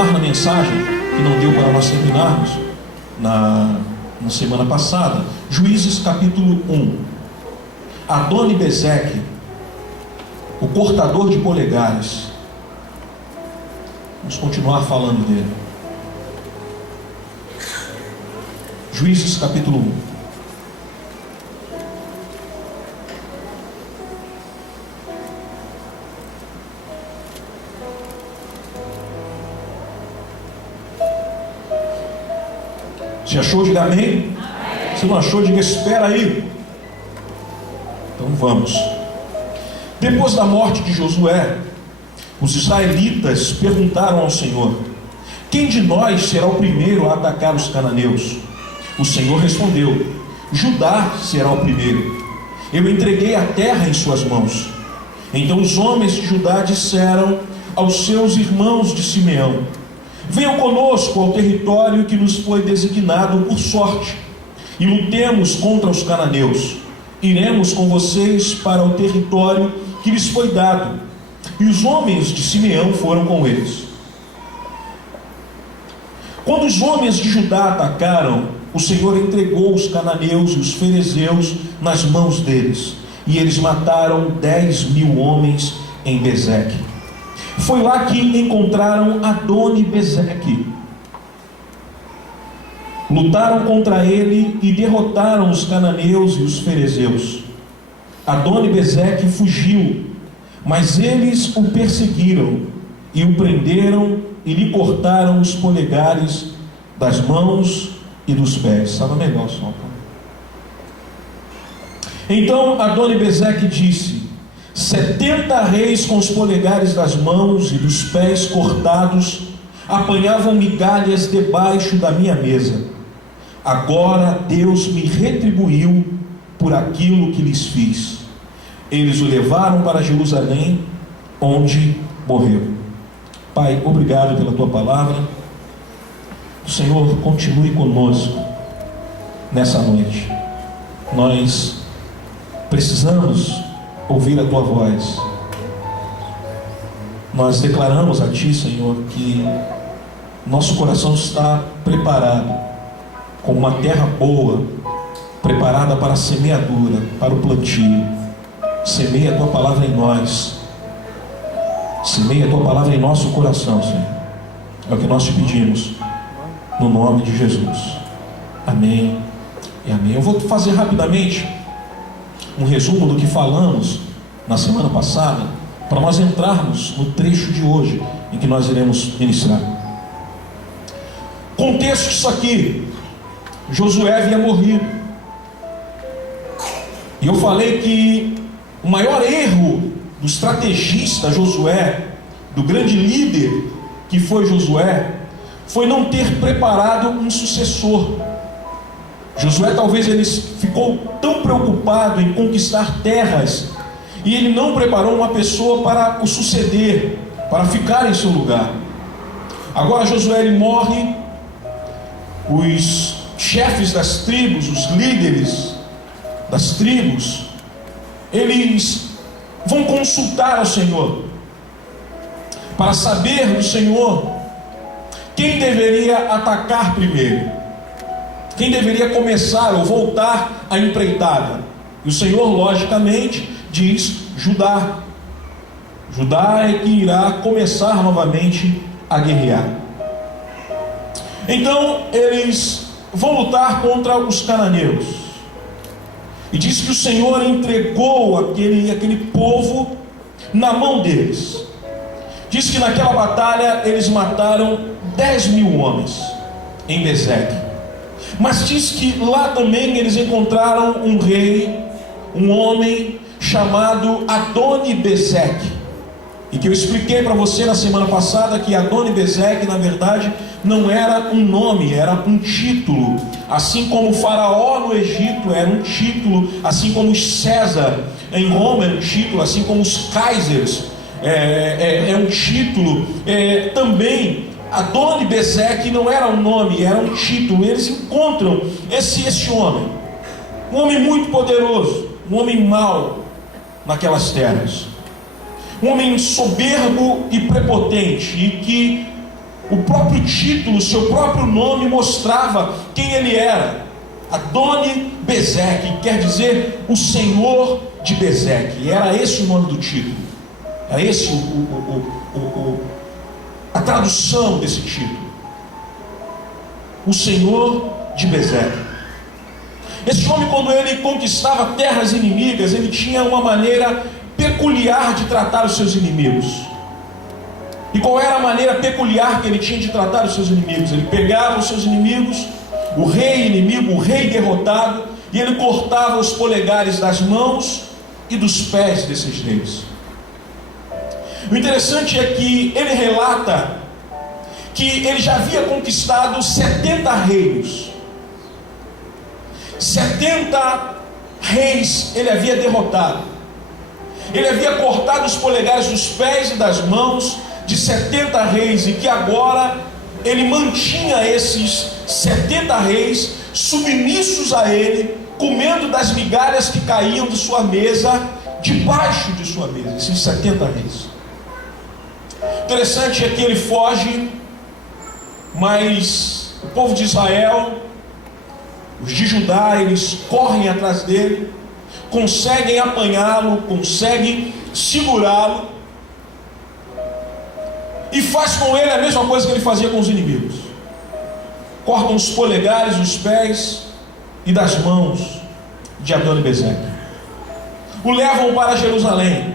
continuar na mensagem que não deu para nós terminarmos na semana passada. Juízes capítulo 1. Adoni-Bezeque, o cortador de polegares. Vamos continuar falando dele. Juízes capítulo 1. Se achou, diga amém. Se não achou, diga espera aí. Então vamos. Depois da morte de Josué, os israelitas perguntaram ao Senhor: quem de nós será o primeiro a atacar os cananeus? O Senhor respondeu: Judá será o primeiro. Eu entreguei a terra em suas mãos. Então os homens de Judá disseram aos seus irmãos de Simeão: venham conosco ao território que nos foi designado por sorte, e lutemos contra os cananeus. Iremos com vocês para o território que lhes foi dado. E os homens de Simeão foram com eles. Quando os homens de Judá atacaram, o Senhor entregou os cananeus e os ferezeus nas mãos deles, e eles mataram 10.000 homens em Bezeque. Foi lá que encontraram Adoni-Bezeque. Lutaram contra ele e derrotaram os cananeus e os ferezeus. Adoni-Bezeque fugiu, mas eles o perseguiram e o prenderam e lhe cortaram os polegares das mãos e dos pés. Estava melhor só. Então Adoni-Bezeque disse: 70 reis com os polegares das mãos e dos pés cortados apanhavam migalhas debaixo da minha mesa. Agora Deus me retribuiu por aquilo que lhes fiz. Eles o levaram para Jerusalém, onde morreu. Pai, obrigado pela tua palavra. O Senhor continue conosco nessa noite. Nós precisamos ouvir a tua voz. Nós declaramos a ti, Senhor, que nosso coração está preparado como uma terra boa, preparada para a semeadura, para o plantio. Semeia a tua palavra em nós. Semeia a tua palavra em nosso coração, Senhor. É o que nós te pedimos, no nome de Jesus. Amém e amém. Eu vou fazer rapidamente um resumo do que falamos na semana passada, para nós entrarmos no trecho de hoje, em que nós iremos ministrar. Contexto disso aqui: Josué havia morrido. E eu falei que o maior erro do estrategista Josué, do grande líder que foi Josué, foi não ter preparado um sucessor. Josué talvez ele ficou tão preocupado em conquistar terras, e ele não preparou uma pessoa para o suceder, para ficar em seu lugar. Agora Josué ele morre, os chefes das tribos, os líderes das tribos, eles vão consultar ao Senhor, para saber do Senhor quem deveria atacar primeiro, quem deveria começar ou voltar a empreitada. E o Senhor, logicamente, diz Judá. Judá é que irá começar novamente a guerrear. Então eles vão lutar contra os cananeus. E diz que o Senhor entregou aquele povo na mão deles. Diz que naquela batalha eles mataram 10.000 homens em Bezeque. Mas diz que lá também eles encontraram um rei, um homem chamado Adoni-Bezeque. E que eu expliquei para você na semana passada que Adoni-Bezeque, na verdade, não era um nome, era um título. Assim como o faraó no Egito era um título, assim como César em Roma era um título, assim como os Kaisers é um título. Também Adoni-Bezeque não era um nome, era um título. Eles encontram esse homem, um homem muito poderoso, um homem mau naquelas terras, um homem soberbo e prepotente, e que O próprio título, o seu próprio nome mostrava quem ele era. Adoni-Bezeque, quer dizer o Senhor de Bezeque. E era esse o nome do título. Era esse a tradução desse título. O Senhor de Bezeque. Esse homem, quando ele conquistava terras inimigas, ele tinha uma maneira peculiar de tratar os seus inimigos. E qual era a maneira peculiar que ele tinha de tratar os seus inimigos? Ele pegava os seus inimigos, o rei inimigo, o rei derrotado, e ele cortava os polegares das mãos e dos pés desses reis. O interessante é que ele relata que ele já havia conquistado 70 reinos. 70 reis ele havia derrotado. Ele havia cortado os polegares dos pés e das mãos de 70 reis, e que agora ele mantinha esses 70 reis submissos a ele, comendo das migalhas que caíam de sua mesa, debaixo de sua mesa, esses 70 reis. Interessante é que ele foge, mas o povo de Israel, os de Judá, eles correm atrás dele, conseguem apanhá-lo, conseguem segurá-lo, e faz com ele a mesma coisa que ele fazia com os inimigos. Cortam os polegares, os pés e das mãos de Adoni-Bezeque. O levam para Jerusalém.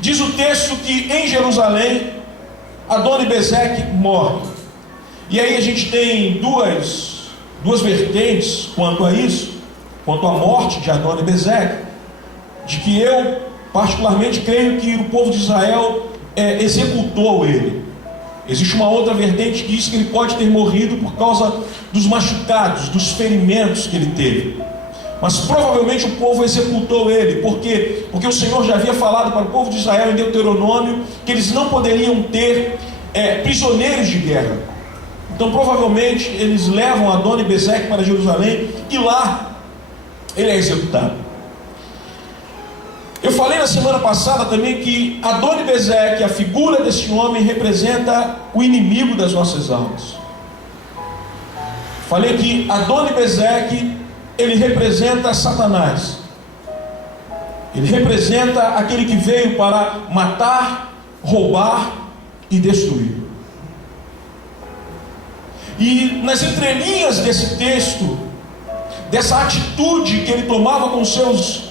Diz o texto que em Jerusalém Adoni-Bezeque morre. E aí a gente tem duas vertentes quanto a isso, quanto à morte de Adoni-Bezeque, de que eu particularmente creio que o povo de Israel executou ele. Existe uma outra vertente que diz que ele pode ter morrido por causa dos machucados, dos ferimentos que ele teve. Mas provavelmente o povo executou ele. Por quê? Porque o Senhor já havia falado para o povo de Israel em Deuteronômio que eles não poderiam ter prisioneiros de guerra. Então provavelmente eles levam Adoni-Bezeque para Jerusalém, e lá ele é executado. Eu falei na semana passada também que Adoni-Bezeque, a figura desse homem, representa o inimigo das nossas almas. Falei que Adoni-Bezeque, ele representa Satanás. Ele representa aquele que veio para matar, roubar e destruir. E nas entrelinhas desse texto, dessa atitude que ele tomava com seus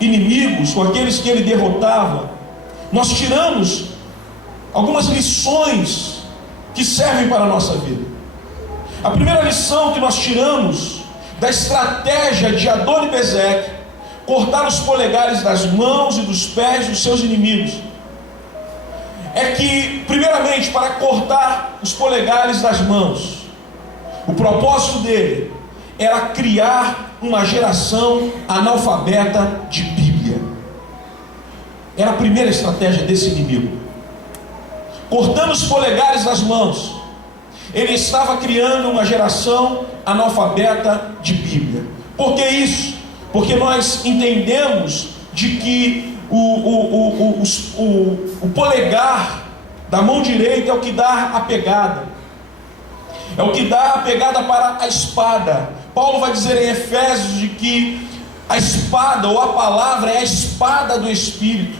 inimigos, com aqueles que ele derrotava, nós tiramos algumas lições que servem para a nossa vida. A primeira lição que nós tiramos da estratégia de Adoni-Bezeque, cortar os polegares das mãos e dos pés dos seus inimigos, é que, primeiramente, para cortar os polegares das mãos, o propósito dele era criar uma geração analfabeta de Bíblia. Era a primeira estratégia desse inimigo. Cortando os polegares das mãos, ele estava criando uma geração analfabeta de Bíblia. Por que isso? Porque nós entendemos de que o polegar da mão direita é o que dá a pegada. É o que dá a pegada para a espada. Paulo vai dizer em Efésios de que a espada ou a palavra é a espada do Espírito.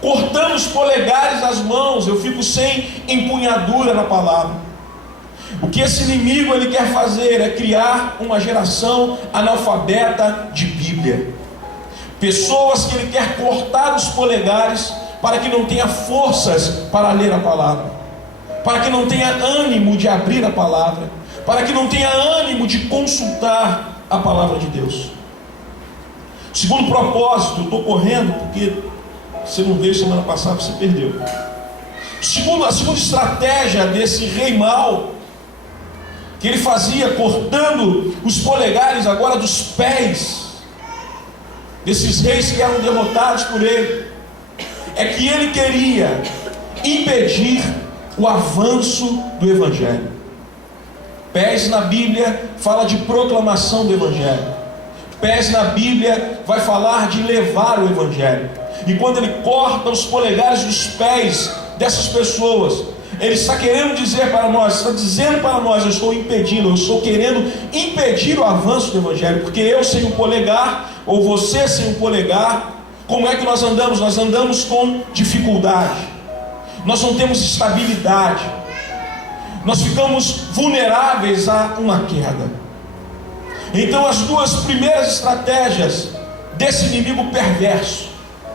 Cortando os polegares das mãos, eu fico sem empunhadura na palavra. O que esse inimigo ele quer fazer é criar uma geração analfabeta de Bíblia. Pessoas que ele quer cortar os polegares para que não tenha forças para ler a palavra, para que não tenha ânimo de abrir a palavra, para que não tenha ânimo de consultar a palavra de Deus. Segundo propósito, eu estou correndo porque você não veio semana passada, você perdeu. A segunda estratégia desse rei mau, que ele fazia cortando os polegares agora dos pés desses reis que eram derrotados por ele, é que ele queria impedir o avanço do Evangelho. Pés na Bíblia fala de proclamação do Evangelho. Pés na Bíblia vai falar de levar o Evangelho. E quando ele corta os polegares dos pés dessas pessoas, Ele está querendo dizer para nós, está dizendo para nós: eu estou impedindo, eu estou querendo impedir o avanço do Evangelho, porque eu sem um polegar, ou você sem um polegar, como é que nós andamos? Nós andamos com dificuldade, nós não temos estabilidade, nós ficamos vulneráveis a uma queda. Então as duas primeiras estratégias desse inimigo perverso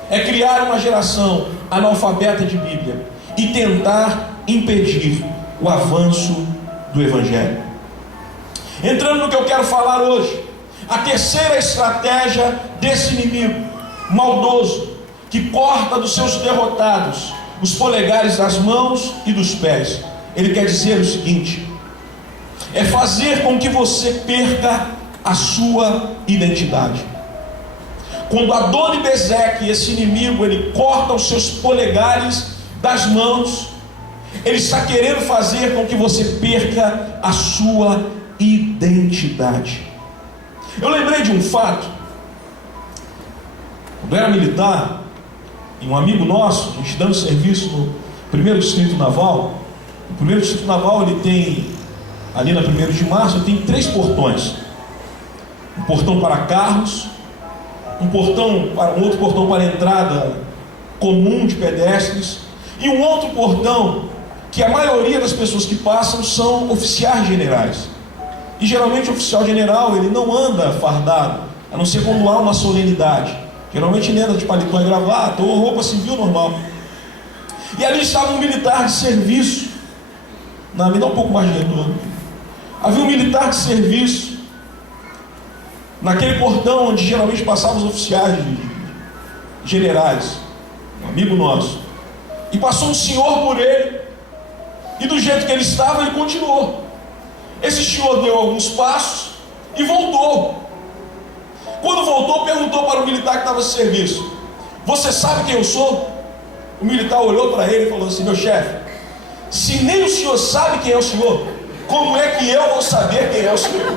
é criar uma geração analfabeta de Bíblia e tentar impedir o avanço do Evangelho. Entrando no que eu quero falar hoje, a terceira estratégia desse inimigo maldoso, que corta dos seus derrotados os polegares das mãos e dos pés. Ele quer dizer o seguinte: é fazer com que você perca a sua identidade. Quando Adoni-Bezeque, esse inimigo, ele corta os seus polegares das mãos, ele está querendo fazer com que você perca a sua identidade. Eu lembrei de um fato. Quando eu era militar, e um amigo nosso, a gente dando serviço no 1º Distrito Naval. O 1º Distrito Naval, ele tem, ali na 1º de Março, tem 3 portões. Um portão para carros, um outro portão para entrada comum de pedestres, e um outro portão que a maioria das pessoas que passam são oficiais generais. E geralmente o oficial general, ele não anda fardado, a não ser quando há uma solenidade. Geralmente ele anda de paletó e gravata, ou roupa civil normal. E ali estava um militar de serviço. Não, me dá um pouco mais de retorno. Havia um militar de serviço naquele portão onde geralmente passavam os oficiais generais, um amigo nosso. E passou um senhor por ele, e do jeito que ele estava, ele continuou. Esse senhor deu alguns passos e voltou. Quando voltou, perguntou para o militar que estava de serviço: você sabe quem eu sou? O militar olhou para ele e falou assim: meu chefe, se nem o senhor sabe quem é o senhor, como é que eu vou saber quem é o senhor?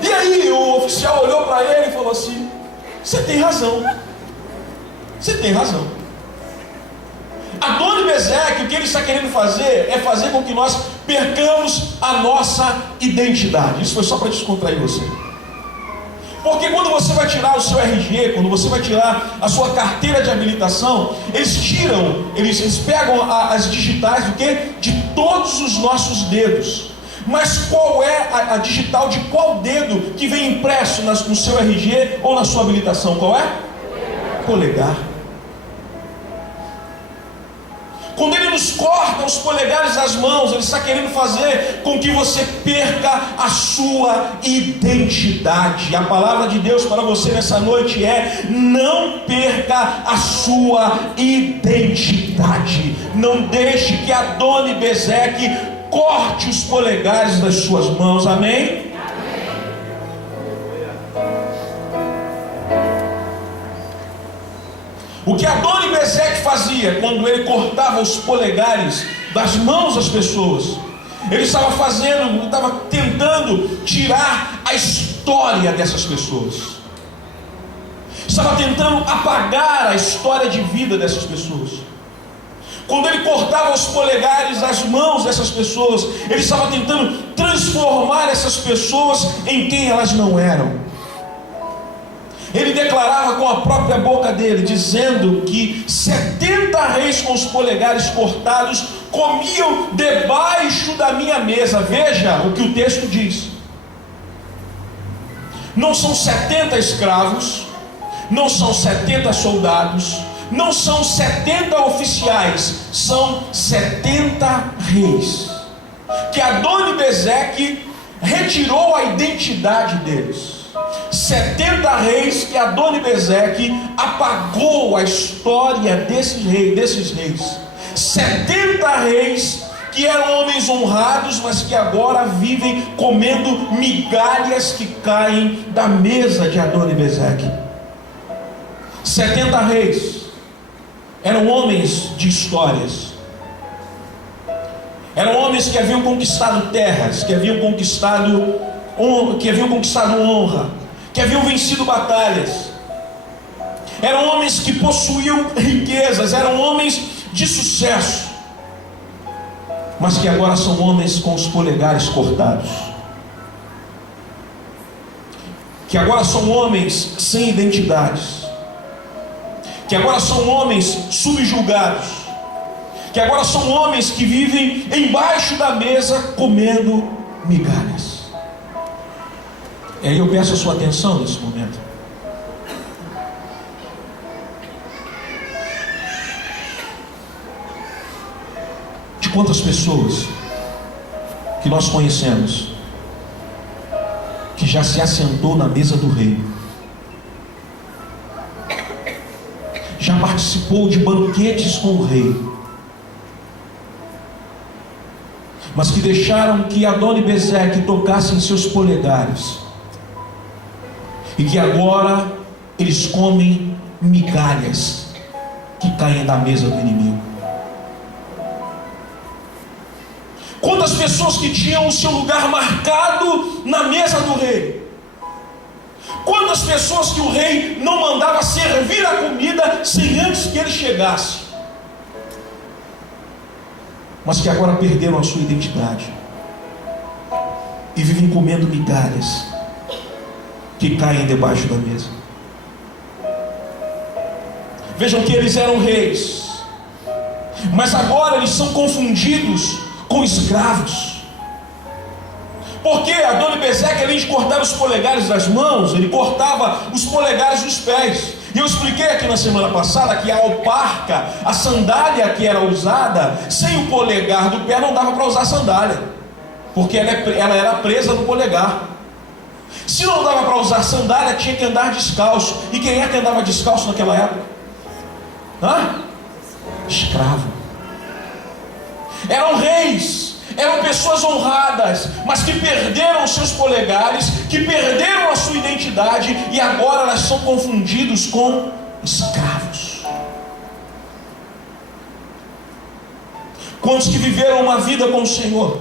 E aí o oficial olhou para ele e falou assim: você tem razão, você tem razão. Adoni-Bezeque, o que ele está querendo fazer é fazer com que nós percamos a nossa identidade. Isso foi só para descontrair você. Porque quando você vai tirar o seu RG, quando você vai tirar a sua carteira de habilitação, eles pegam as digitais do quê? De todos os nossos dedos. Mas qual é a digital de qual dedo que vem impresso no seu RG ou na sua habilitação? Qual é? Polegar. Quando ele nos corta os polegares das mãos, ele está querendo fazer com que você perca a sua identidade. A palavra de Deus para você nessa noite é: não perca a sua identidade. Não deixe que Adoni-Bezeque corte os polegares das suas mãos. Amém? O que Adoni-Bezeque fazia quando ele cortava os polegares das mãos das pessoas? Ele estava tentando tirar a história dessas pessoas. Estava tentando apagar a história de vida dessas pessoas. Quando ele cortava os polegares das mãos dessas pessoas, ele estava tentando transformar essas pessoas em quem elas não eram. Ele declarava com a própria boca dele, dizendo que 70 reis com os polegares cortados comiam debaixo da minha mesa. Veja o que o texto diz. Não são 70 escravos, não são 70 soldados, não são 70 oficiais, são 70 reis, que Adoni-Bezeque retirou a identidade deles. 70 reis que Adoni-Bezeque apagou a história desses reis. 70 reis que eram homens honrados, mas que agora vivem comendo migalhas que caem da mesa de Adoni-Bezeque. 70 reis eram homens de histórias, eram homens que haviam conquistado terras, que haviam conquistado honra, que haviam vencido batalhas. Eram homens que possuíam riquezas, eram homens de sucesso, mas que agora são homens com os polegares cortados, que agora são homens sem identidades, que agora são homens subjugados, que agora são homens que vivem embaixo da mesa comendo migalhas. E aí eu peço a sua atenção nesse momento. De quantas pessoas que nós conhecemos que já se assentou na mesa do rei, já participou de banquetes com o rei, mas que deixaram que Adoni-Bezeque tocasse em seus polegares, e que agora eles comem migalhas que caem da mesa do inimigo? Quantas pessoas que tinham o seu lugar marcado na mesa do rei? Quantas pessoas que o rei não mandava servir a comida sem antes que ele chegasse, mas que agora perderam a sua identidade e vivem comendo migalhas que caem debaixo da mesa. Vejam que eles eram reis, mas agora eles são confundidos com escravos. Porque Adoni-Bezeque, além de cortar os polegares das mãos, ele cortava os polegares dos pés. E eu expliquei aqui na semana passada que a alparca, a sandália que era usada, sem o polegar do pé não dava para usar sandália, porque ela era presa no polegar. Se não dava para usar sandália, tinha que andar descalço. E quem é que andava descalço naquela época? Escravo. Eram reis, eram pessoas honradas, mas que perderam os seus polegares, que perderam a sua identidade, e agora elas são confundidos com escravos. Quantos que viveram uma vida com o Senhor?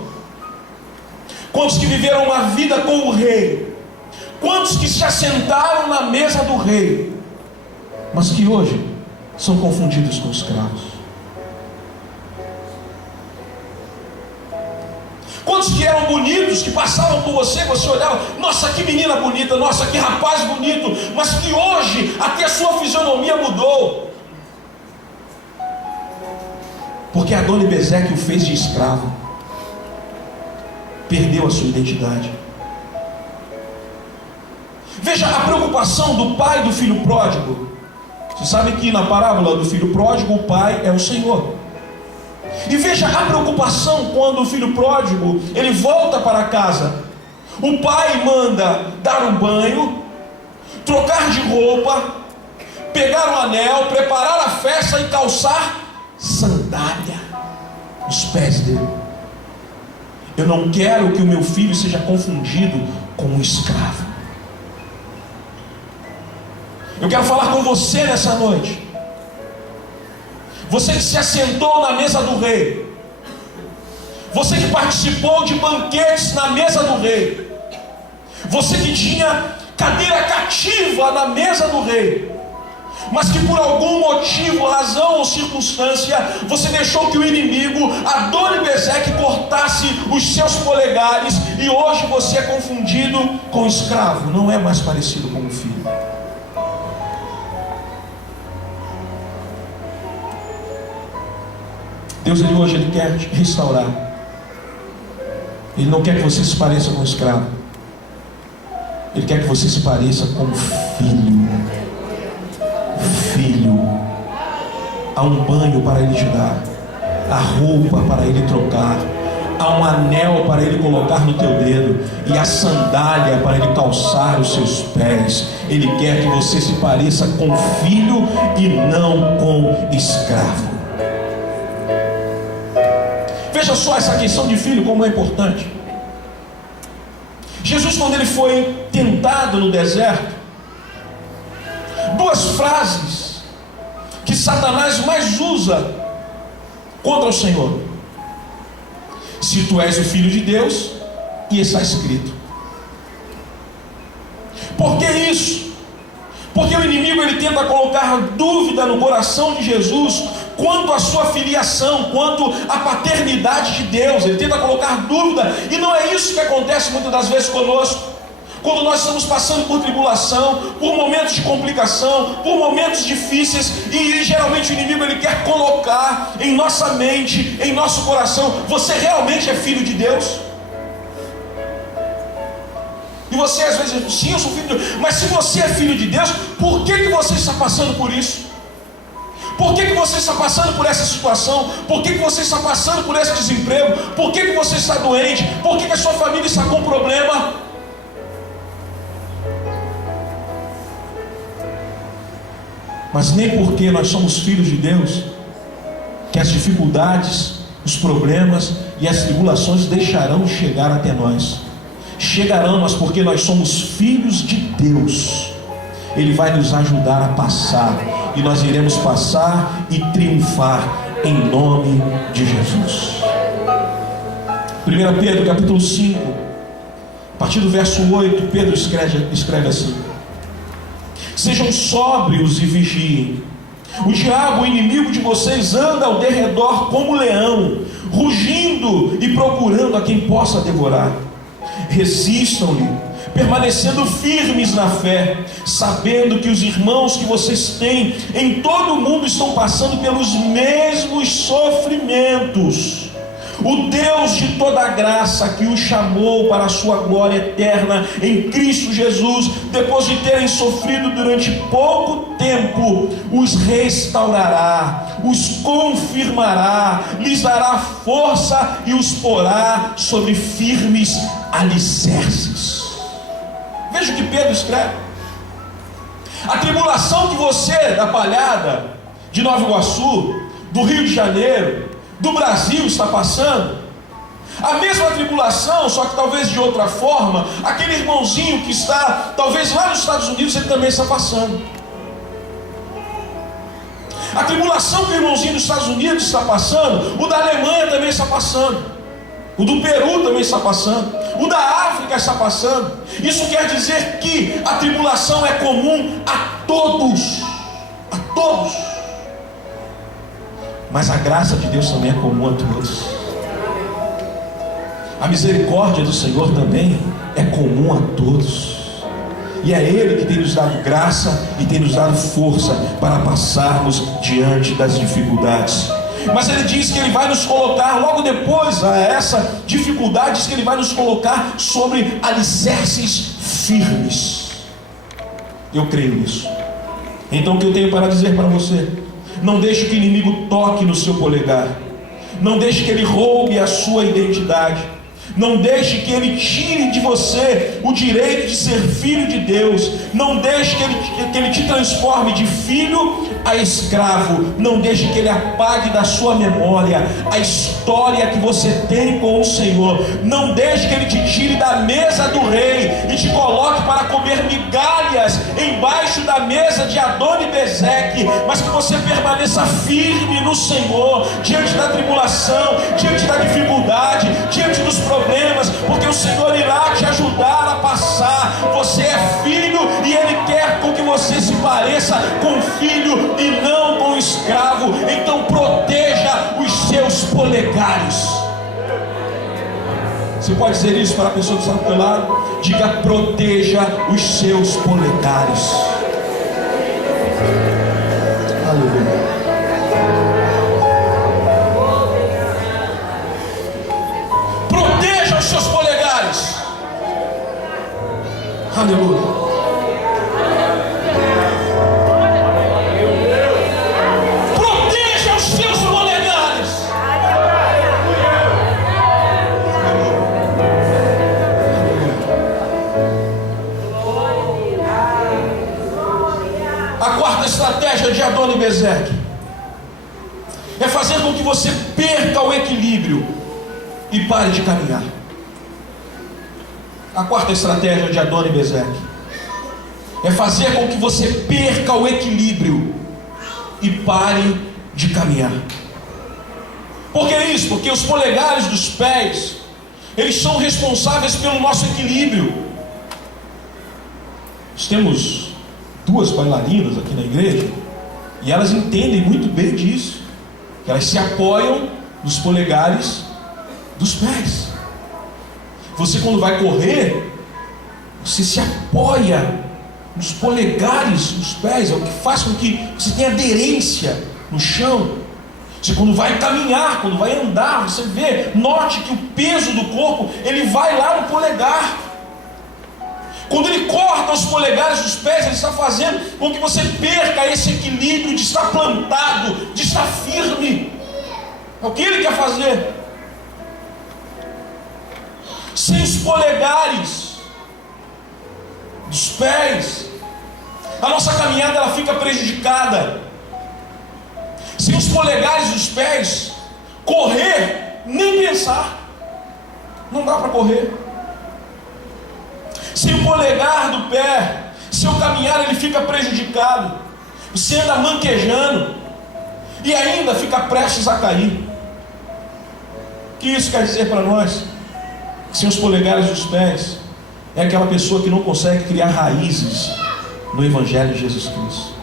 Quantos que viveram uma vida com o rei? Quantos que se assentaram na mesa do rei, mas que hoje são confundidos com escravos? Quantos que eram bonitos, que passavam por você, você olhava, nossa, que menina bonita, nossa, que rapaz bonito, mas que hoje até a sua fisionomia mudou, porque Adoni-Bezeque o fez de escravo, perdeu a sua identidade. Veja a preocupação do pai e do filho pródigo. Você sabe que na parábola do filho pródigo, o pai é o Senhor. E veja a preocupação quando o filho pródigo, ele volta para casa. O pai manda dar um banho, trocar de roupa, pegar um anel, preparar a festa e calçar sandália nos pés dele. Eu não quero que o meu filho seja confundido com um escravo. Eu quero falar com você nessa noite. Você que se assentou na mesa do rei, você que participou de banquetes na mesa do rei, você que tinha cadeira cativa na mesa do rei, mas que por algum motivo, razão ou circunstância, você deixou que o inimigo, Adoni-Bezeque, cortasse os seus polegares, e hoje você é confundido com escravo, não é mais parecido com um filho. Deus, hoje Ele quer te restaurar. Ele não quer que você se pareça com um escravo. Ele quer que você se pareça com um filho. Filho. Há um banho para Ele te dar, há roupa para Ele trocar, há um anel para Ele colocar no teu dedo, e a sandália para Ele calçar os seus pés. Ele quer que você se pareça com filho e não com escravo. Veja só essa questão de filho como é importante. Jesus, quando ele foi tentado no deserto, duas frases que Satanás mais usa contra o Senhor: se tu és o Filho de Deus, e está escrito. Por que isso? Porque o inimigo ele tenta colocar dúvida no coração de Jesus quanto à sua filiação, quanto à paternidade de Deus. Ele tenta colocar dúvida, e não é isso que acontece muitas das vezes conosco. Quando nós estamos passando por tribulação, por momentos de complicação, por momentos difíceis, e geralmente o inimigo ele quer colocar em nossa mente, em nosso coração: você realmente é filho de Deus? E você às vezes diz: sim, eu sou filho de Deus. Mas se você é filho de Deus, por que você está passando por isso? Por que você está passando por essa situação? Por que você está passando por esse desemprego? Por que você está doente? Por que a sua família está com problema? Mas nem porque nós somos filhos de Deus que as dificuldades, os problemas e as tribulações deixarão de chegar até nós. Chegarão, mas porque nós somos filhos de Deus, Ele vai nos ajudar a passar, e nós iremos passar e triunfar em nome de Jesus. 1 Pedro capítulo 5, a partir do verso 8, Pedro escreve assim: sejam sóbrios e vigiem. O diabo, o inimigo de vocês, anda ao derredor como leão, rugindo e procurando a quem possa devorar. Resistam-lhe, permanecendo firmes na fé, sabendo que os irmãos que vocês têm em todo o mundo estão passando pelos mesmos sofrimentos. O Deus de toda graça, que os chamou para a sua glória eterna em Cristo Jesus, depois de terem sofrido durante pouco tempo, os restaurará, os confirmará, lhes dará força e os porá sobre firmes alicerces. Veja o que Pedro escreve: a tribulação que você, da Palhada, de Nova Iguaçu, do Rio de Janeiro, do Brasil está passando, a mesma tribulação, só que talvez de outra forma, aquele irmãozinho que está talvez lá nos Estados Unidos, ele também está passando. A tribulação que o irmãozinho dos Estados Unidos está passando, o da Alemanha também está passando, o do Peru também está passando, o da África está passando. Isso quer dizer que a tribulação é comum a todos, a todos. Mas a graça de Deus também é comum a todos. A misericórdia do Senhor também é comum a todos. E é Ele que tem nos dado graça e tem nos dado força para passarmos diante das dificuldades. Mas Ele diz que Ele vai nos colocar, logo depois a essa dificuldade, diz que Ele vai nos colocar sobre alicerces firmes. Eu creio nisso. Então o que eu tenho para dizer para você: não deixe que o inimigo toque no seu polegar. Não deixe que ele roube a sua identidade. Não deixe que ele tire de você o direito de ser filho de Deus. Não deixe que ele te transforme de filho a escravo. Não deixe que ele apague da sua memória a história que você tem com o Senhor. Não deixe que ele te tire da mesa do rei e te coloque para comer migalhas embaixo da mesa de Adoni-Bezeque, mas que você permaneça firme no Senhor, diante da tribulação, diante da dificuldade, diante dos problemas, porque o Senhor irá te ajudar a passar. Você é filho e Ele quer com que você se pareça com filho e não com escravo. Então proteja os seus polegares. Você pode dizer isso para a pessoa que está do seu lado? Diga: proteja os seus polegares. Aleluia. Proteja os seus polegares. Aleluia. Proteja os seus polegares. A quarta estratégia de Adoni-Bezeque é fazer com que você perca o equilíbrio e pare de caminhar. A quarta estratégia de Adoni-Bezeque é fazer com que você perca o equilíbrio e pare de caminhar. Por que isso? Porque os polegares dos pés, eles são responsáveis pelo nosso equilíbrio. Nós temos duas bailarinas aqui na igreja e elas entendem muito bem disso. que elas se apoiam nos polegares dos pés. Você, quando vai correr, você se apoia nos polegares dos pés, é o que faz com que você tenha aderência no chão. Você, quando vai caminhar, quando vai andar, você vê, note que o peso do corpo, ele vai lá no polegar. Quando ele corta os polegares dos pés, ele está fazendo com que você perca esse equilíbrio de estar plantado, de estar firme. É o que ele quer fazer. Sem os polegares dos pés, a nossa caminhada ela fica prejudicada. Sem os polegares dos pés, correr, nem pensar, não dá para correr. Sem o polegar do pé, seu caminhar ele fica prejudicado. Você anda manquejando e ainda fica prestes a cair. O que isso quer dizer para nós? Sem os polegares dos pés, é aquela pessoa que não consegue criar raízes no Evangelho de Jesus Cristo.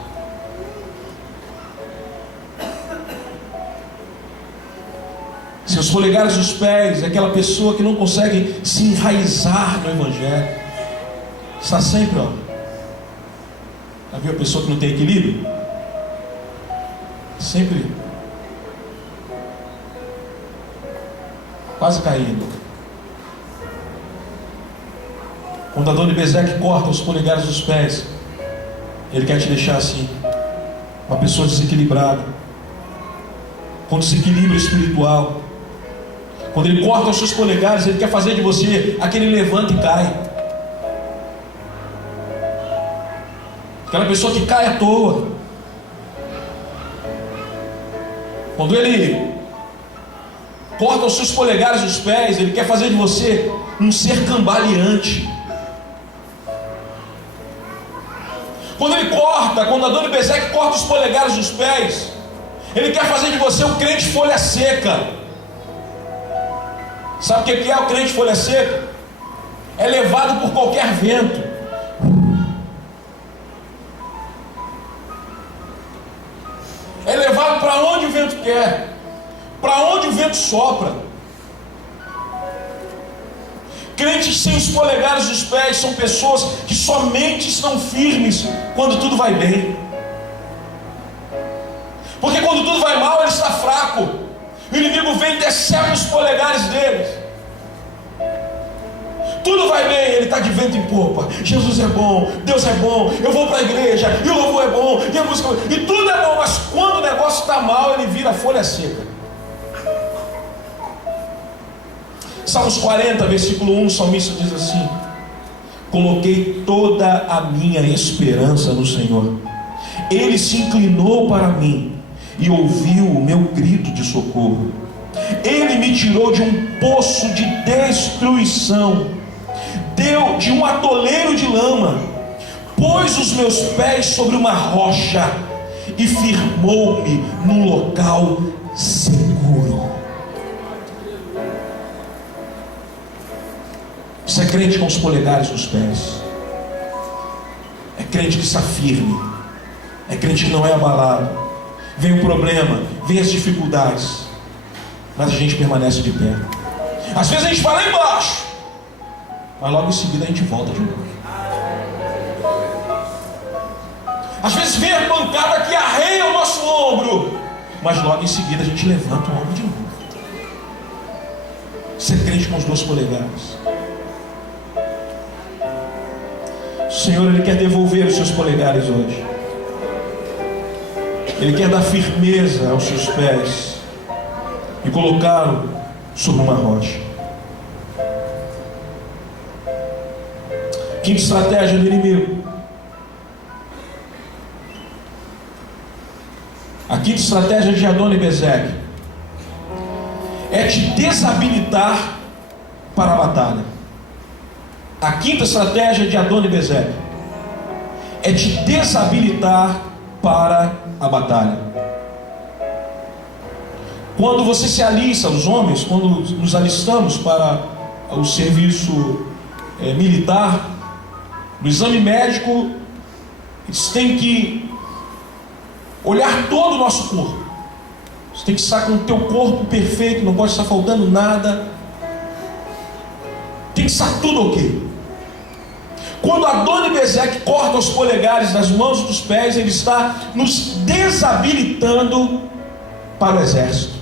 Sem os polegares dos pés, é aquela pessoa que não consegue se enraizar no Evangelho. Está sempre, ó. Já viu a pessoa que não tem equilíbrio? Sempre quase caindo. Quando Adoni-Bezek corta os polegares dos pés, ele quer te deixar assim, uma pessoa desequilibrada, com desequilíbrio espiritual. Quando ele corta os seus polegares, ele quer fazer de você aquele levanta e cai. Aquela pessoa que cai à toa. Quando ele corta os seus polegares dos pés, ele quer fazer de você um ser cambaleante. Quando Adoni-Bezek corta os polegares dos pés, ele quer fazer de você um crente folha seca. Sabe o que é o crente folha seca? É levado por qualquer vento. É levado para onde o vento quer, para onde o vento sopra. Crentes sem os polegares dos pés são pessoas que somente estão firmes quando tudo vai bem. Porque quando tudo vai mal, ele está fraco. O inimigo vem e decepa os polegares deles. Tudo vai bem, ele está de vento em popa. Jesus é bom, Deus é bom, eu vou para a igreja, e o louvor é bom, e a música é bom, e tudo é bom, mas quando o negócio está mal, ele vira folha seca. Salmos 40, versículo 1, o salmista diz assim: coloquei toda a minha esperança no Senhor. Ele se inclinou para mim e ouviu o meu grito de socorro. Ele me tirou de um poço de destruição, deu de um atoleiro de lama, pôs os meus pés sobre uma rocha e firmou-me num local seguro. Isso é crente com os polegares nos pés. É crente que está firme. É crente que não é abalado. Vem o problema, vem as dificuldades, mas a gente permanece de pé. Às vezes a gente vai lá embaixo, mas logo em seguida a gente volta de novo. Às vezes vem a pancada que arreia o nosso ombro, mas logo em seguida a gente levanta o ombro de novo. Ser crente com os dois polegares. O Senhor, Ele quer devolver os seus polegares hoje. Ele quer dar firmeza aos seus pés e colocá-lo sobre uma rocha. Quinta estratégia do inimigo. A quinta estratégia de Adoni-Bezek é te desabilitar para a batalha. A quinta estratégia de Adoni-Bezek é te desabilitar para a batalha. Quando você se alista, os homens, quando nos alistamos para o serviço militar, no exame médico, eles têm que olhar todo o nosso corpo. Você tem que estar com o teu corpo perfeito, não pode estar faltando nada. Tem que estar tudo ok. Quando Adoni-Bezeque corta os polegares das mãos e dos pés, ele está nos desabilitando para o exército.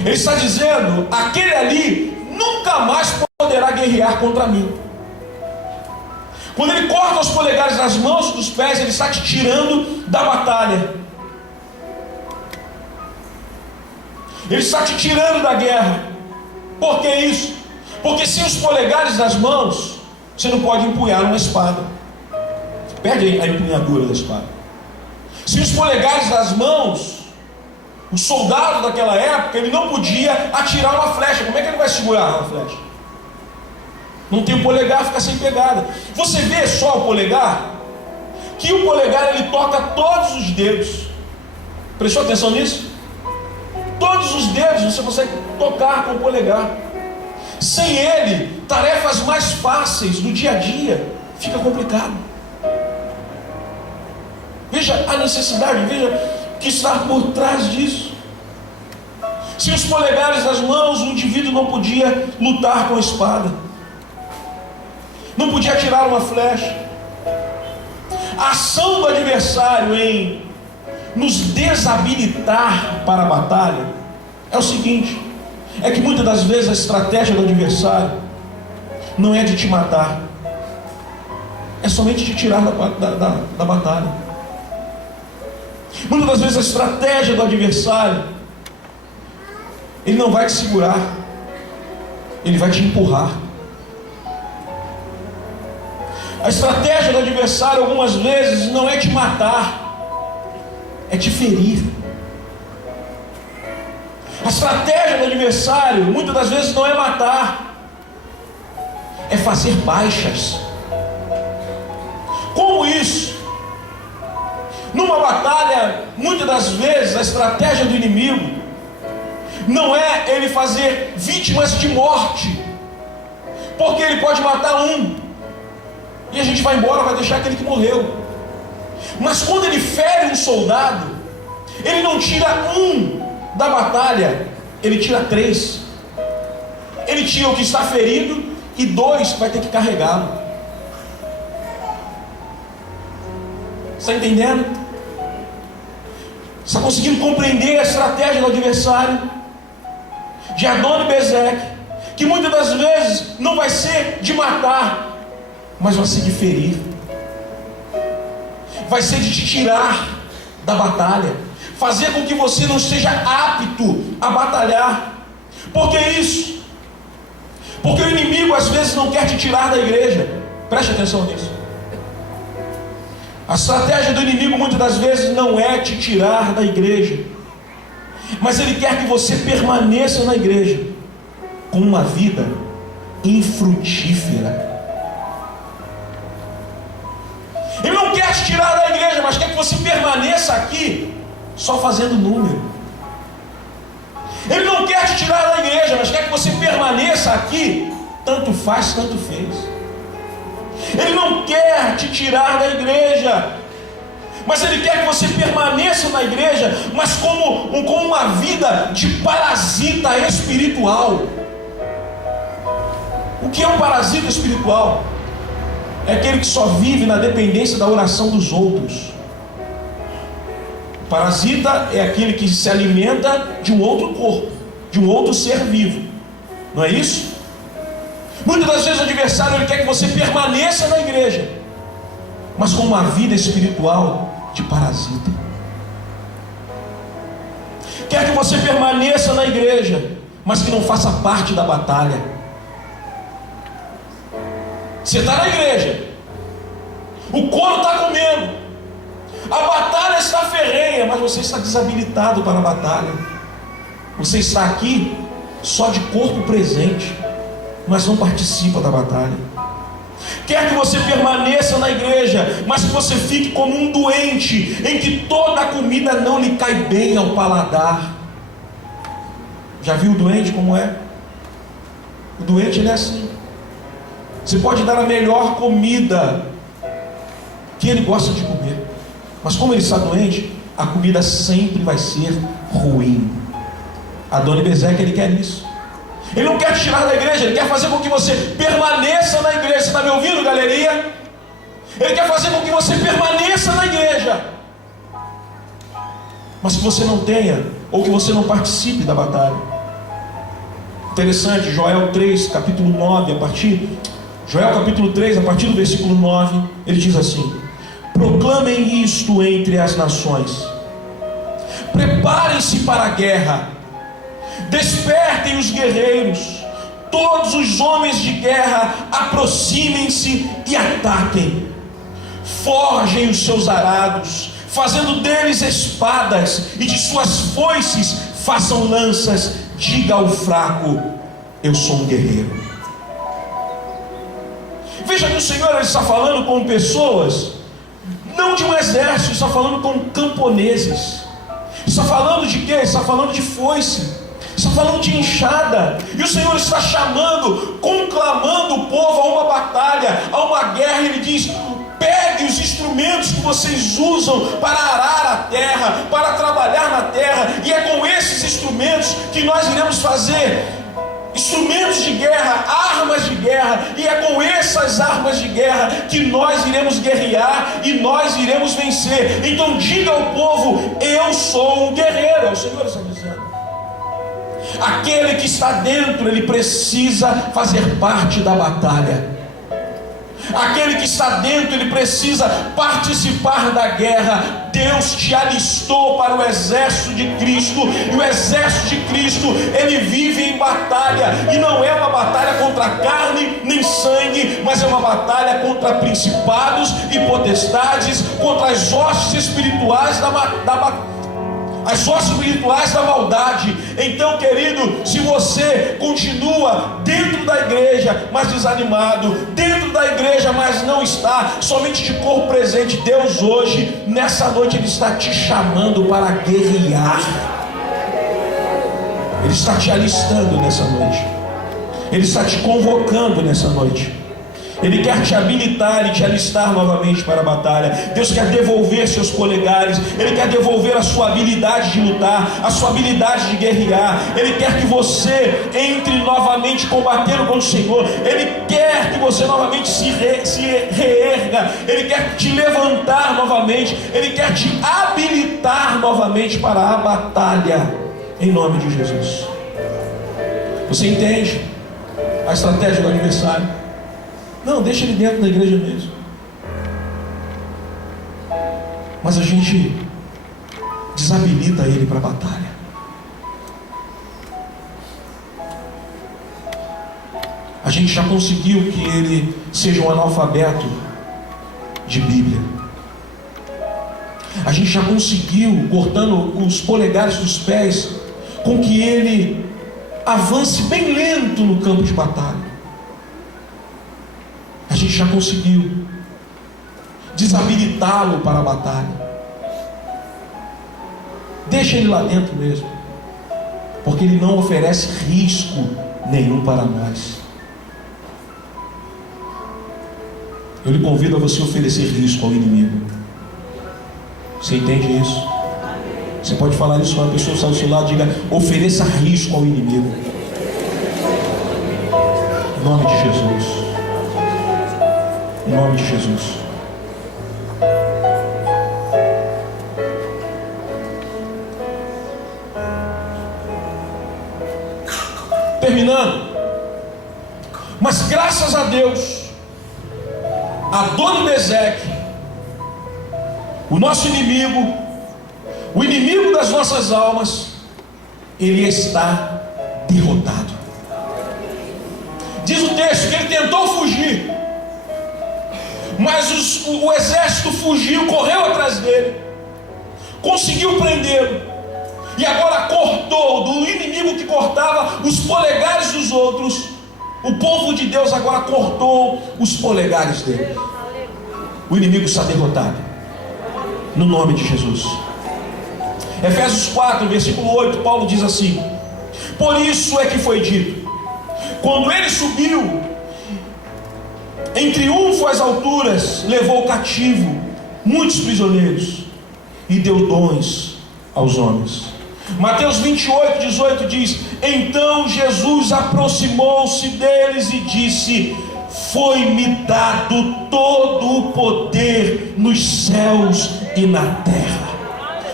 Ele está dizendo: aquele ali nunca mais poderá guerrear contra mim. Quando ele corta os polegares das mãos e dos pés, ele está te tirando da batalha. Ele está te tirando da guerra. Por que isso? Porque sem os polegares das mãos, você não pode empunhar uma espada. Perde a empunhadura da espada. Sem os polegares das mãos, o soldado daquela época, ele não podia atirar uma flecha. Como é que ele vai segurar uma flecha? Não tem o polegar, fica sem pegada. Você vê só o polegar? Que o polegar ele toca todos os dedos. Prestou atenção nisso? Todos os dedos você consegue tocar com o polegar. Sem ele, tarefas mais fáceis do dia a dia fica complicado. Veja a necessidade, veja o que está por trás disso. Sem os polegares das mãos, o indivíduo não podia lutar com a espada, não podia atirar uma flecha. A ação do adversário em nos desabilitar para a batalha é o seguinte: é que muitas das vezes a estratégia do adversário não é de te matar, é somente te tirar da batalha. Muitas das vezes a estratégia do adversário, ele não vai te segurar, ele vai te empurrar. A estratégia do adversário algumas vezes não é te matar, é te ferir. A estratégia do adversário muitas das vezes não é matar, é fazer baixas. Como isso? Numa batalha, muitas das vezes a estratégia do inimigo não é ele fazer vítimas de morte, porque ele pode matar um e a gente vai embora, vai deixar aquele que morreu. Mas quando ele fere um soldado, ele não tira um da batalha, ele tira 3. Ele tira o que está ferido e 2 que vai ter que carregá-lo. Está entendendo? Está conseguindo compreender a estratégia do adversário de Adoni-Bezeque, que muitas das vezes não vai ser de matar, mas vai ser de ferir, vai ser de te tirar da batalha, fazer com que você não esteja apto a batalhar. Por que isso? Porque o inimigo às vezes não quer te tirar da igreja. Preste atenção nisso. A estratégia do inimigo muitas das vezes não é te tirar da igreja, mas ele quer que você permaneça na igreja com uma vida infrutífera. Ele não quer te tirar da igreja, mas quer que você permaneça aqui só fazendo número. Ele não quer te tirar da igreja, mas quer que você permaneça aqui, tanto faz, tanto fez. Ele não quer te tirar da igreja, mas ele quer que você permaneça na igreja, mas como uma vida de parasita espiritual. O que é um parasita espiritual? É aquele que só vive na dependência da oração dos outros. O parasita é aquele que se alimenta de um outro corpo, de um outro ser vivo. Não é isso? Muitas das vezes o adversário ele quer que você permaneça na igreja, mas com uma vida espiritual de parasita. Quer que você permaneça na igreja, mas que não faça parte da batalha. Você está na igreja, o couro está comendo, a batalha está ferrenha, mas você está desabilitado para a batalha. Você está aqui só de corpo presente, mas não participa da batalha. Quer que você permaneça na igreja, mas que você fique como um doente, em que toda a comida não lhe cai bem ao paladar. Já viu o doente como é? O doente ele é assim. Você pode dar a melhor comida que ele gosta de comer, mas como ele está doente, a comida sempre vai ser ruim. Adoni-Bezeque, ele quer isso. Ele não quer te tirar da igreja, ele quer fazer com que você permaneça na igreja. Você está me ouvindo, galerinha? Ele quer fazer com que você permaneça na igreja, mas que você não tenha, ou que você não participe da batalha. Interessante, Joel 3, capítulo 9, Joel capítulo 3, a partir do versículo 9, ele diz assim: proclamem isto entre as nações, preparem-se para a guerra, despertem os guerreiros, todos os homens de guerra aproximem-se e ataquem, forjem os seus arados, fazendo deles espadas, e de suas foices façam lanças. Diga ao fraco: eu sou um guerreiro. Veja que o Senhor, ele está falando com pessoas, não de um exército, está falando com camponeses. Está falando de quê? Está falando de foice, está falando de enxada. E o Senhor está chamando, conclamando o povo a uma batalha, a uma guerra. Ele diz: pegue os instrumentos que vocês usam para arar a terra, para trabalhar na terra, e é com esses instrumentos que nós iremos fazer instrumentos de guerra, armas de guerra, e é com essas armas de guerra que nós iremos guerrear e nós iremos vencer. Então diga ao povo: eu sou um guerreiro. O Senhor está dizendo. Aquele que está dentro, ele precisa fazer parte da batalha. Aquele que está dentro, ele precisa participar da guerra. Deus te alistou para o exército de Cristo, e o exército de Cristo, ele vive em batalha, e não é uma batalha contra carne nem sangue, mas é uma batalha contra principados e potestades, contra as hostes espirituais as hostes espirituais da maldade. Então, querido, se você continua dentro da igreja, mas desanimado, dentro da igreja, mas não está, somente de corpo presente, Deus hoje, nessa noite, Ele está te chamando para guerrear. Ele está te alistando nessa noite. Ele está te convocando nessa noite. Ele quer te habilitar e te alistar novamente para a batalha. Deus quer devolver seus polegares. Ele quer devolver a sua habilidade de lutar, a sua habilidade de guerrear. Ele quer que você entre novamente combatendo com o Senhor. Ele quer que você novamente se reerga. Ele quer te levantar novamente. Ele quer te habilitar novamente para a batalha, em nome de Jesus. Você entende a estratégia do adversário? Não, deixa ele dentro da igreja mesmo. Mas a gente desabilita ele para a batalha. A gente já conseguiu que ele seja um analfabeto de Bíblia. A gente já conseguiu, cortando os polegares dos pés, com que ele avance bem lento no campo de batalha. A gente já conseguiu desabilitá-lo para a batalha. Deixa ele lá dentro mesmo, porque ele não oferece risco nenhum para nós. Eu lhe convido a você oferecer risco ao inimigo. Você entende isso? Você pode falar isso para uma pessoa que está do seu lado. Diga: ofereça risco ao inimigo, em nome de Jesus. Em nome de Jesus. Terminando. Mas graças a Deus, Adoni-Bezeque, o nosso inimigo, o inimigo das nossas almas, ele está derrotado. Diz o texto que ele tentou fugir, mas o exército fugiu, correu atrás dele, conseguiu prendê-lo, e agora cortou, do inimigo que cortava os polegares dos outros, o povo de Deus agora cortou os polegares dele. O inimigo está derrotado, no nome de Jesus. Efésios 4, versículo 8, Paulo diz assim: por isso é que foi dito, quando ele subiu em triunfo às alturas, levou cativo muitos prisioneiros, e deu dons aos homens. Mateus 28:18 diz: então Jesus aproximou-se deles e disse: foi-me dado todo o poder nos céus e na terra.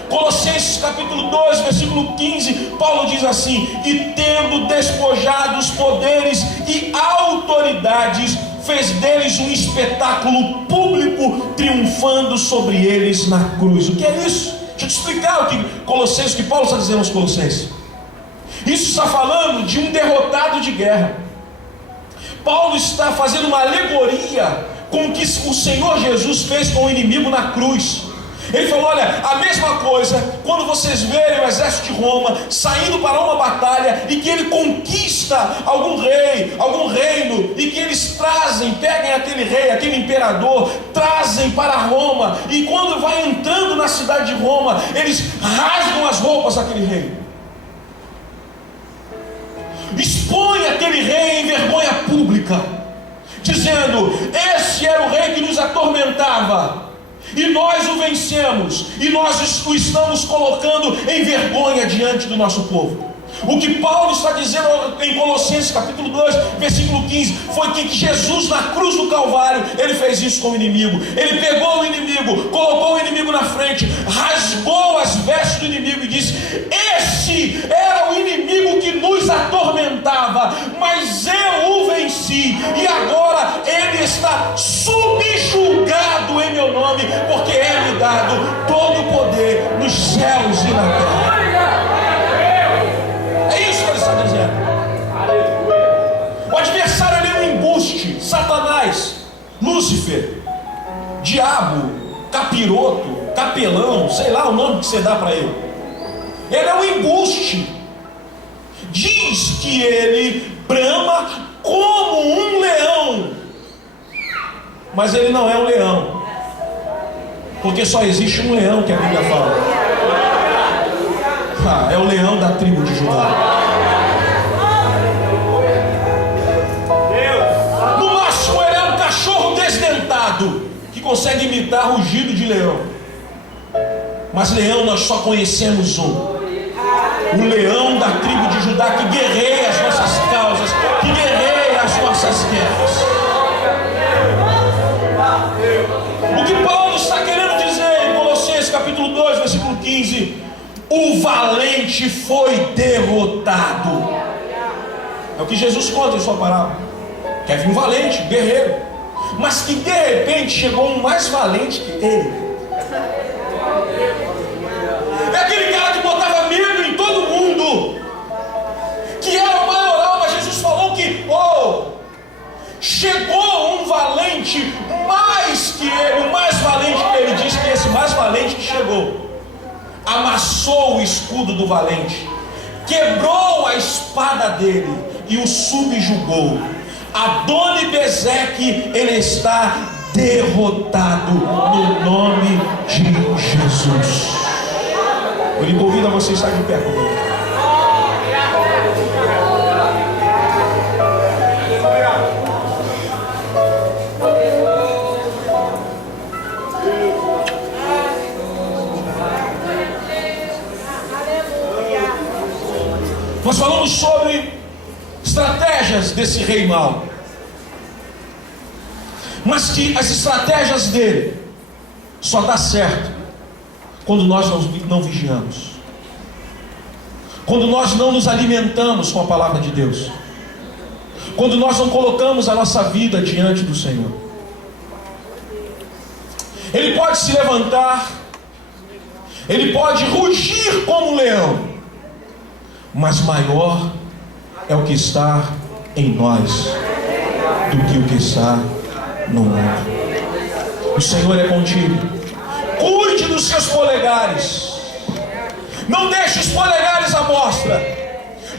Colossenses capítulo 2, versículo 15, Paulo diz assim: e tendo despojado os poderes e autoridades, fez deles um espetáculo público, triunfando sobre eles na cruz. O que é isso? Deixa eu te explicar o que Paulo está dizendo aos Colossenses. Isso está falando de um derrotado de guerra. Paulo está fazendo uma alegoria com o que o Senhor Jesus fez com o inimigo na cruz. Ele falou: olha, a mesma coisa quando vocês verem o exército de Roma saindo para uma batalha e que ele conquista algum rei, algum reino, e que eles peguem aquele rei, aquele imperador, trazem para Roma, e quando vai entrando na cidade de Roma, eles rasgam as roupas daquele rei, expõe aquele rei em vergonha pública, dizendo: esse era o rei que nos atormentava, e nós o vencemos, e nós o estamos colocando em vergonha diante do nosso povo. O que Paulo está dizendo em Colossenses capítulo 2, versículo 15, foi que Jesus na cruz do Calvário, ele fez isso com o inimigo. Ele pegou o inimigo, colocou o inimigo na frente, rasgou as vestes do inimigo e disse: esse era o inimigo que nos atormentava, mas eu o venci, e agora ele está subjugado em meu nome, porque é-me dado todo o poder nos céus e na terra. É isso que ele está dizendo. O adversário ali é um embuste. Satanás, Lúcifer, diabo, capiroto, capelão, sei lá o nome que você dá para ele. Ele é um embuste. Diz que ele brama como um leão, mas ele não é um leão, porque só existe um leão que a Bíblia fala. É o leão da tribo de Judá. No máximo ele é um cachorro desdentado que consegue imitar rugido de leão. Mas leão nós só conhecemos um: o leão da tribo de Judá, que guerreia as nossas causas, que guerreia as nossas guerras. O que Paulo está querendo dizer em Colossenses capítulo 2, versículo 15: o valente foi derrotado. É o que Jesus conta em sua parábola. Quer vir um valente, guerreiro, mas que de repente chegou um mais valente que ele. É aquele cara que botava medo em todo mundo, que era o maioral, mas Jesus falou que chegou um valente mais que ele, o mais valente que ele. Diz que esse mais valente que chegou amassou o escudo do valente, quebrou a espada dele e o subjugou. Adoni-Bezeque, ele está derrotado no nome de Jesus. Eu lhe convido a você estar de pé comigo. Nós falamos sobre estratégias desse rei mau, mas que as estratégias dele só dá certo quando nós não vigiamos, quando nós não nos alimentamos com a palavra de Deus, quando nós não colocamos a nossa vida diante do Senhor. Ele pode se levantar, ele pode rugir como um leão, mas maior é o que está em nós do que o que está no mundo. O Senhor é contigo. Cuide dos seus polegares. Não deixe os polegares à mostra.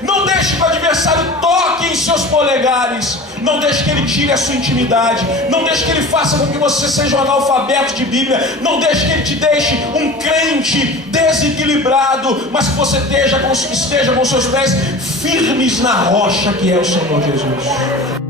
Não deixe que o adversário toque em seus polegares. Não deixe que ele tire a sua intimidade. Não deixe que ele faça com que você seja um analfabeto de Bíblia. Não deixe que ele te deixe um crente desequilibrado, mas que você esteja com seus pés firmes na rocha que é o Senhor Jesus.